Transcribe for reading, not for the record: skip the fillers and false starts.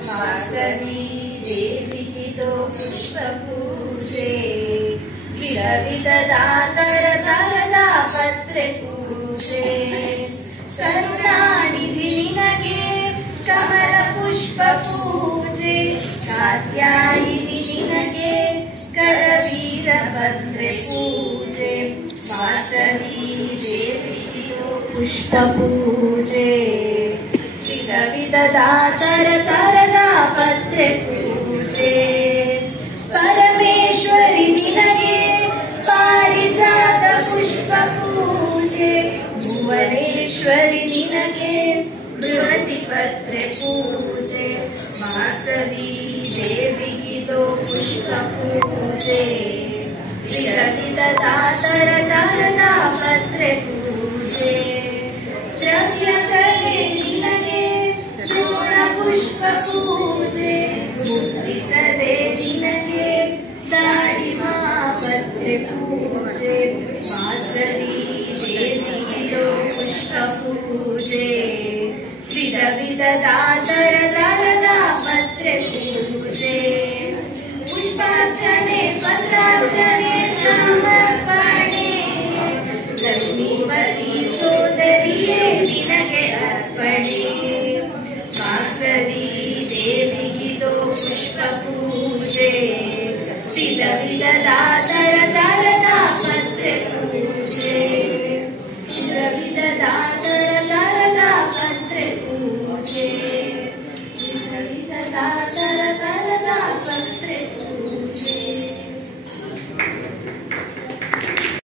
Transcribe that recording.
ವಾಸವಿ ದೇವಿಗಿದೋ ಪುಷ್ಪ ಪೂಜೆ ವಿಧ ವಿಧದ ತರದ ಪತ್ರೆ ಪೂಜೆ ಕರುಣಾನಿಧಿ ನಿನಗೆ ಕಮಲ ಪುಷ್ಪ ಪೂಜೆ ಕಾತ್ಯಾಯಿನಿ ನಿನಗೆ ಕರವೀರ ಭದ್ರೆ ಪೂಜೆ ವಾಸವಿ ದೇವಿಗಿದೋ ಪುಷ್ಪ ಪೂಜೆ ವಿಧ ವಿಧದ ತರದ ಪತ್ರೆ ಪೂಜೆ ಪರಮೇಶ್ವರಿ ನಿನಗೆ ಪಾರಿಜಾತ ಪುಷ್ಪ ಪೂಜೆ ಭುವನೇಶ್ವರಿ ನಿನಗೆ ಬೃಹತಿ ಪತ್ರೆ ಪೂಜೆ ವಾಸವಿ ದೇವಿಗಿದೋ ಪುಷ್ಪ ಪೂಜೆ ವಿಧ ವಿಧದ ತರದ ಪತ್ರೆ ಪೂಜೆ ದ್ರವ್ಯಕಲೆ ನಿನಗೆ ದ್ರೋಣ ಪುಷ್ಪ ಪೂಜೆ ಮುಕ್ತಿಪ್ರದೆ ನಿನಗೆ ದಾಳಿಮಾ ಪತ್ರೆ ಪೂಜೆ ವಾಸವಿ ದೇವಿಗಿದೋ ಪುಷ್ಪ ಪೂಜೆ ವಿಧ ವಿಧದ ತರದ ಪತ್ರೆ ಪೂಜೆ ಪುಷ್ಪಾರ್ಚನೆ ಪತ್ರಾರ್ಚನೆ ಸಮರ್ಪಣೆ ಲಕ್ಷ್ಮೀಪತಿ ಸೋದರಿಯೇ ನಿನಗೆ ಅರ್ಪಣೆ ವಾಸವಿ ದೇವಿಗಿದೋ ಪುಷ್ಪ ಪೂಜೆ ವಿಧ ವಿಧದ